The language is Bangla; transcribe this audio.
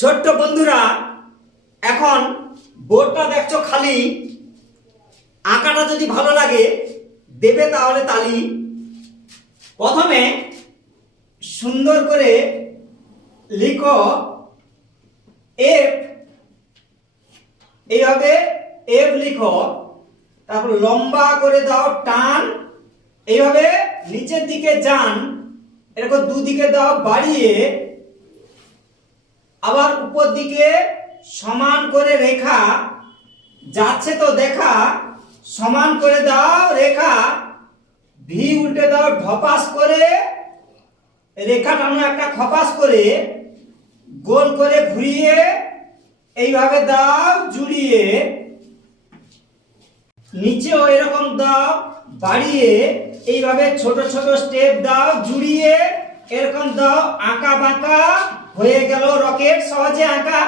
ছোট্ট বন্ধুরা, এখন বোর্ডটা দেখছো খালি। আঁকাটা যদি ভালো লাগে দেবে তাহলে তালি। প্রথমে সুন্দর করে লিখো এফ, এইভাবে এফ লিখো। তারপর লম্বা করে দাও টান, এইভাবে নিচের দিকে যান, এরকম দুদিকে দাও বাড়িয়ে, আবার উপর দিকে সমান করে রেখা যাচ্ছে তো দেখা, সমান করে দাও রেখা, ভি উল্টে দাও ঢপাস করে, রেখা টানো একটা খপাস করে, গোল করে ঘুরিয়ে এইভাবে দাও জুড়িয়ে, নিচেও এরকম দাও বাড়িয়ে, এইভাবে ছোট ছোট স্টেপ দাও জুড়িয়ে, এরকম দাও আঁকা বাঁকা হয়ে গেল রকেট, সহজে আঁকা।